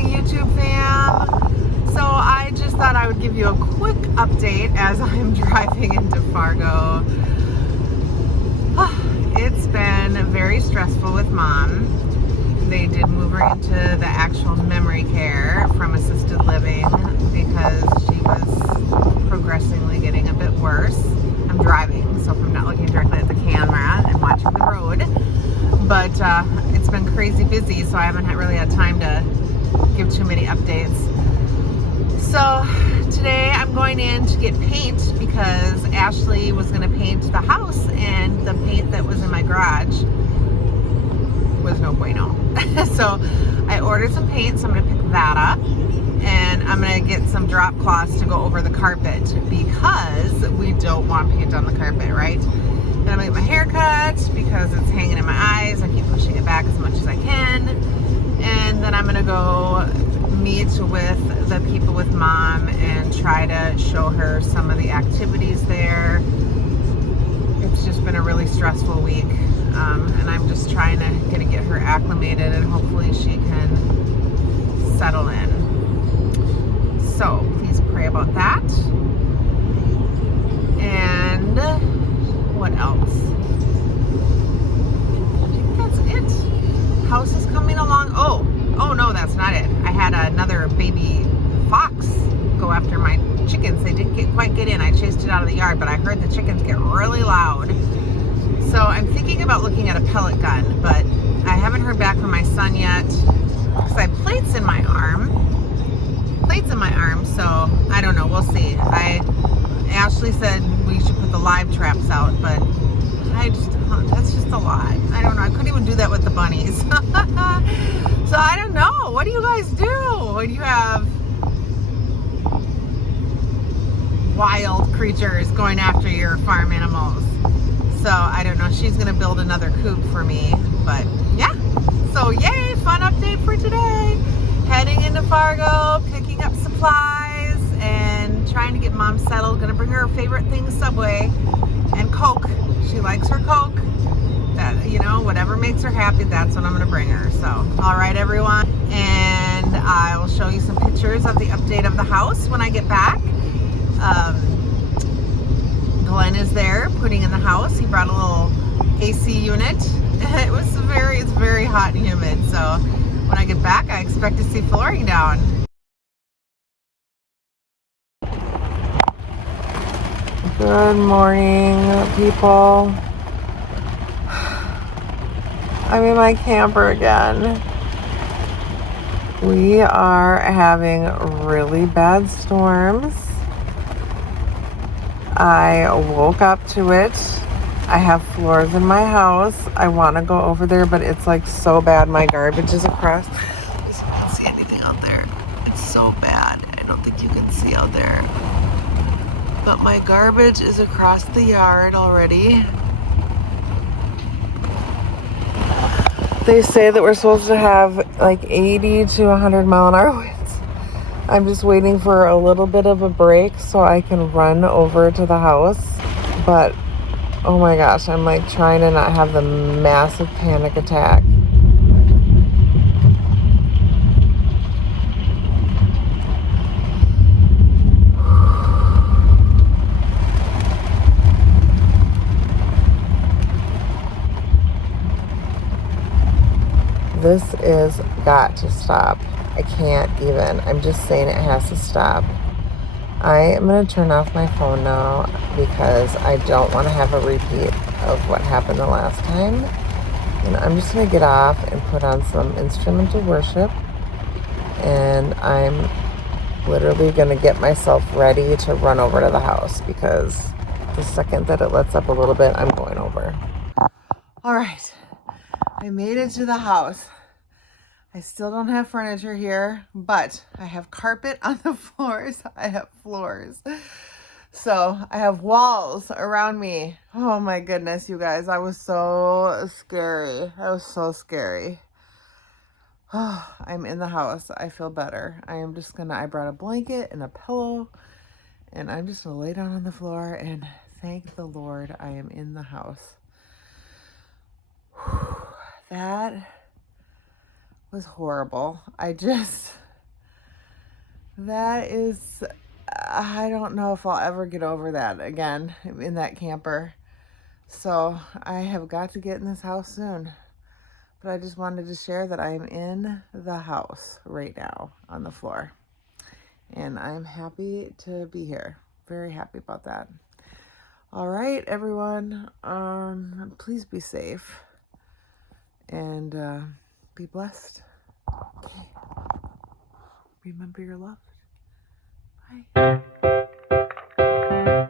morning, YouTube fam. So I just thought I would give you a quick update as I'm driving into Fargo. It's been very stressful with Mom. They did move her into the actual memory care from assisted living because she was progressively getting a bit worse. I'm driving, so I'm not looking directly at the camera and watching the road. But it's been crazy busy, so I haven't really had time to give too many updates. So today I'm going in to get paint because Ashley was going to paint the house, and the paint that was in my garage was no bueno. So I ordered some paint, so I'm going to pick that up, and I'm going to get some drop cloths to go over the carpet because we don't want paint on the carpet, right? Then I'm going to get my hair cut because it's hanging in my eyes. I keep pushing it back as much as I can. And then I'm going to go meet with the people with Mom and try to show her some of the activities there. It's just been a really stressful week. And I'm just trying to get her acclimated, and hopefully she can settle in. So please pray about that. And what else? I think that's it. House is coming along. Oh no, that's not it. I had another baby fox go after my chickens. They didn't quite get in. I chased it out of the yard, but I heard the chickens get really loud. So I'm thinking about looking at a pellet gun, but I haven't heard back from my son yet because I have plates in my arm. So I don't know. We'll see. Ashley said we should put the live traps out, but that's just a lot. I don't know. I couldn't even do that with the bunnies. So I don't know. What do you guys do when you have wild creatures going after your farm animals? So I don't know. She's going to build another coop for me, but yeah. So yay, fun update for today. Heading into Fargo, picking up supplies, and trying to get Mom settled. Going to bring her favorite thing, Subway, and Coke. She likes her Coke. That, you know, whatever makes her happy, that's what I'm going to bring her. So, all right, everyone. And I will show you some pictures of the update of the house when I get back. Glenn is there putting in the house. He brought a little AC unit. It's very hot and humid. So when I get back, I expect to see flooring down. Good morning, people. I'm in my camper again. We are having really bad storms. I woke up to it. I have floors in my house. I want to go over there, but it's like so bad. My garbage is across. Let me see if I can see anything out there. It's so bad. I don't think you can see out there. But my garbage is across the yard already. They say that we're supposed to have like 80 to 100 mile an hour winds. I'm just waiting for a little bit of a break so I can run over to the house. But oh my gosh, I'm like trying to not have the massive panic attack. This is got to stop. I can't even. I'm just saying it has to stop. I am going to turn off my phone now because I don't want to have a repeat of what happened the last time. And I'm just going to get off and put on some instrumental worship. And I'm literally going to get myself ready to run over to the house because the second that it lets up a little bit, I'm going over. All right. I made it to the house. I still don't have furniture here, but I have carpet on the floors. I have floors. So I have walls around me. Oh my goodness, you guys. I was so scary. That was so scary. Oh, I'm in the house. I feel better. I brought a blanket and a pillow, and I'm just gonna lay down on the floor and thank the Lord I am in the house. That was horrible. I just that is, I don't know if I'll ever get over that again in that camper. So I have got to get in this house soon. But I just wanted to share that I am in the house right now on the floor. And I'm happy to be here. Very happy about that. All right, everyone. Please be safe and be blessed. Okay. Remember you're loved. Bye.